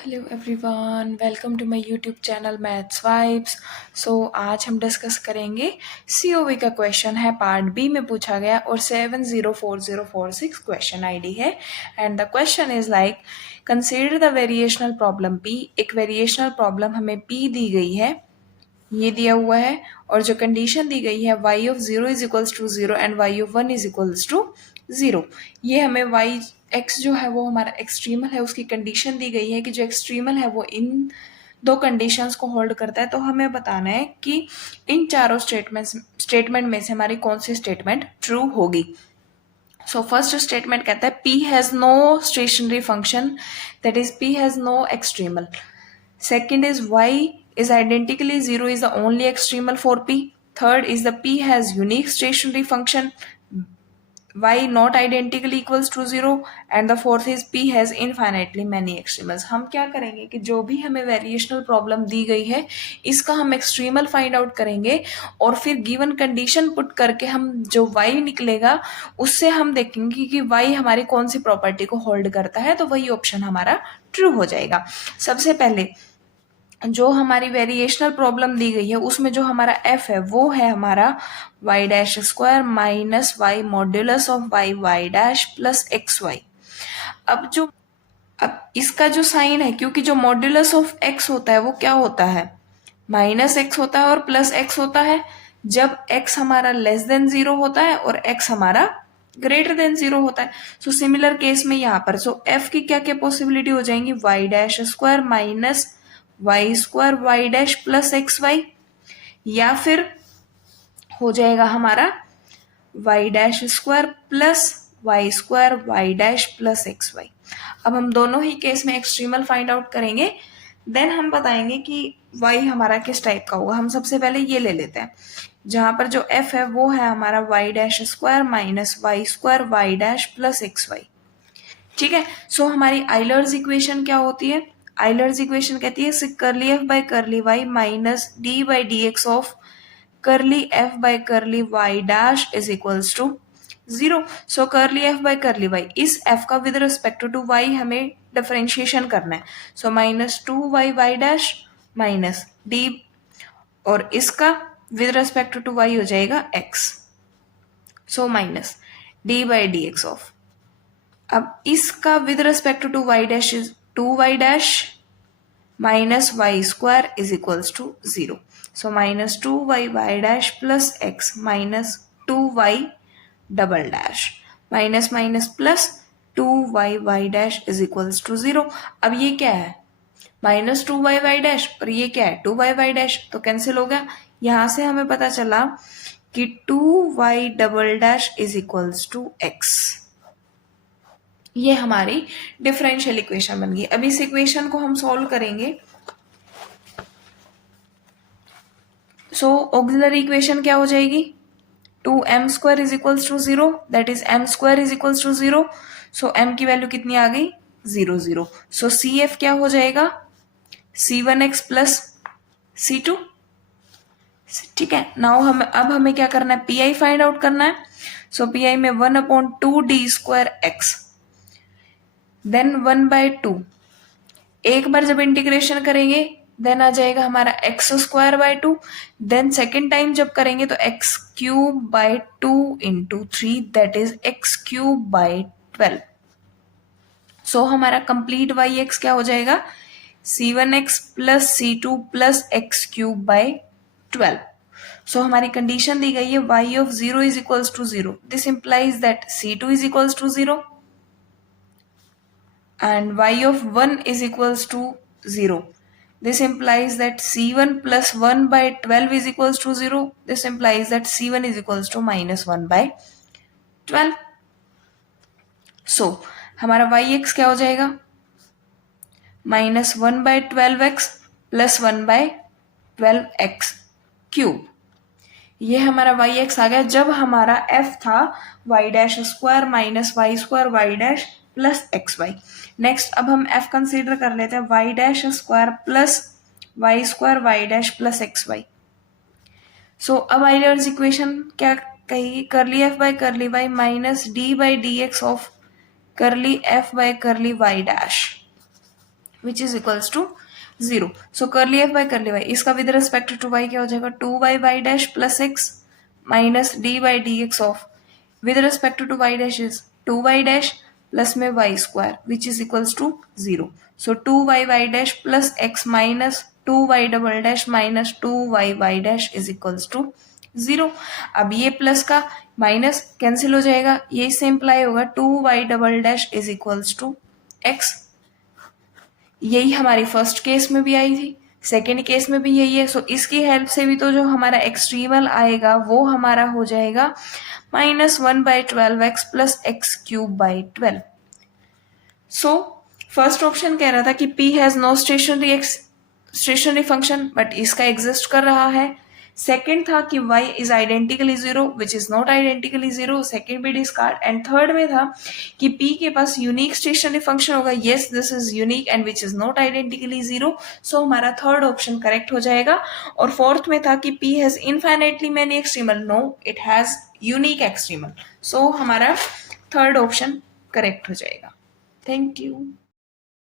Hello everyone, welcome to my YouTube channel Maths Vibes. आज हम discuss करेंगे CoV का क्वेश्चन है, पार्ट बी में पूछा गया और 704046 क्वेश्चन आईडी है। And the question is like, consider the variational problem P. एक वेरिएशनल प्रॉब्लम हमें पी दी गई है, ये दिया हुआ है, और जो कंडीशन दी गई है y of 0 is equals to 0 and y of 1 is equals to 0। ये हमें y x जो है वो हमारा एक्सट्रीमल है, उसकी कंडीशन दी गई है कि जो एक्सट्रीमल है वो इन दो कंडीशंस को होल्ड करता है। तो हमें बताना है कि इन चारों स्टेटमेंट में से हमारी कौन सी स्टेटमेंट ट्रू होगी। सो फर्स्ट स्टेटमेंट कहता है p has no stationary function, that is p has no extremal. Second is y is identically 0 is the only extremal for p. Third is the p has unique stationary function, y not identically equals to 0. And the fourth is p has infinitely many extremals. हम क्या करेंगे कि जो भी हमें variational problem दी गई है इसका हम एक्सट्रीमल फाइंड आउट करेंगे और फिर गिवन कंडीशन पुट करके हम जो y निकलेगा उससे हम देखेंगे कि y हमारी कौन सी प्रॉपर्टी को होल्ड करता है, तो वही ऑप्शन हमारा ट्रू हो जाएगा। सबसे पहले जो हमारी वेरिएशनल प्रॉब्लम दी गई है उसमें जो हमारा f है वो है हमारा y dash square minus Y modulus of y dash plus X Y. अब इसका जो साइन है, क्योंकि जो मॉड्यूलस ऑफ x होता है वो क्या होता है, माइनस एक्स होता है और प्लस एक्स होता है जब x हमारा लेस देन 0 होता है और x हमारा ग्रेटर देन 0 होता है। सो सिमिलर केस में यहाँ पर f की क्या क्या पॉसिबिलिटी हो जाएंगी, y dash square minus Y square Y dash plus X Y, या फिर हो जाएगा हमारा Y dash square plus Y square Y dash plus X Y. अब हम दोनों ही केस में एक्सट्रीमल फाइंड आउट करेंगे, देन हम बताएंगे कि y हमारा किस टाइप का होगा। हम सबसे पहले ये ले लेते हैं, जहां पर जो f है वो है हमारा Y dash square minus Y square Y dash plus X Y. ठीक है, सो हमारी आइलर्स इक्वेशन क्या होती है, आइलर्स इक्वेशन कहती है curly f by curly y minus D by D x of curly f by curly y dash is equals to 0। So curly f by curly y, इस f का with respect to y हमें differentiation करना है। So minus 2y y dash minus d, और इसका with respect to y हो जाएगा x। So minus D by D x of, अब इसका with respect to Y dash is 2y dash minus Y square is equals to 0। So minus 2y y dash plus x minus 2y double dash minus minus plus 2y y dash is equals to 0। अब ये क्या है, minus 2y y dash और ये क्या है 2y y dash, तो cancel हो गया। यहां से हमें पता चला कि 2y double dash is equals to x। ये हमारी डिफरेंशियल इक्वेशन बन गई। अब इस इक्वेशन को हम सॉल्व करेंगे। सो ऑक्सिलरी इक्वेशन क्या हो जाएगी, 2m square is equals to 0, that is m square is equals to 0। So m की वैल्यू कितनी आ गई, 0 0। सो CF क्या हो जाएगा, C1x प्लस C2। ठीक है, नाउ अब हमें क्या करना है, PI फाइंड आउट करना है। सो PI में 1/2d स्क्वायर x देन 1/2, एक बार जब इंटीग्रेशन करेंगे देन आ जाएगा हमारा x square by 2, then second time जब करेंगे तो x cube by 2 into 3, that is x cube by 12। So हमारा कंप्लीट वाई एक्स क्या हो जाएगा, C1x plus C2 plus x cube by 12। So हमारी कंडीशन दी गई है y of 0 is equals to 0, this implies that C2 is equals to 0 and y of 1 is equals to 0. This implies that C1 plus 1 by 12 is equals to 0. This implies that C1 is equals to minus 1 by 12. So, हमारा yx क्या हो जाएगा, minus 1 by 12x plus 1 by 12x cube. ये हमारा yx आ गया जब हमारा f था y dash square minus Y square Y dash plus X Y. Next अब हम f कंसीडर कर लेते हैं y dash square plus Y square Y dash plus X Y. So अब आइलर्स इक्वेशन क्या कहेगी, curly f by curly y minus D by D x of curly f by curly y dash which is equals to 0. So curly F by curly Y, इसका with respect to Y क्या हो जाएगा, 2y dash plus x minus D by D x of with respect to Y dash is 2y dash plus में Y square which is equals to 0. So 2y dash plus x minus 2y double dash minus 2y dash is equals to 0. अब ये plus का minus cancel हो जाएगा, ये इससे imply होगा 2y double dash is equals to x. यही हमारी फर्स्ट केस में भी आई थी, सेकेंड केस में भी यही है. सो इसकी हेल्प से भी तो जो हमारा एक्सट्रीमल आएगा वो हमारा हो जाएगा -1/12x plus x cube by 12. So first option कह रहा था कि P has no stationary function, but इसका एग्जिस्ट कर रहा है. सेकेंड था कि y is identically 0 which is not identically 0, second भी डिस्कार्ड. एंड थर्ड में था कि P के पास यूनिक स्टेशनरी फंक्शन होगा, yes this is unique and which is not identically 0. So हमारा थर्ड ऑप्शन करेक्ट हो जाएगा. और फोर्थ में था कि P has infinitely many extremal, no it has unique extremal. So हमारा थर्ड ऑप्शन करेक्ट हो जाएगा. Thank you.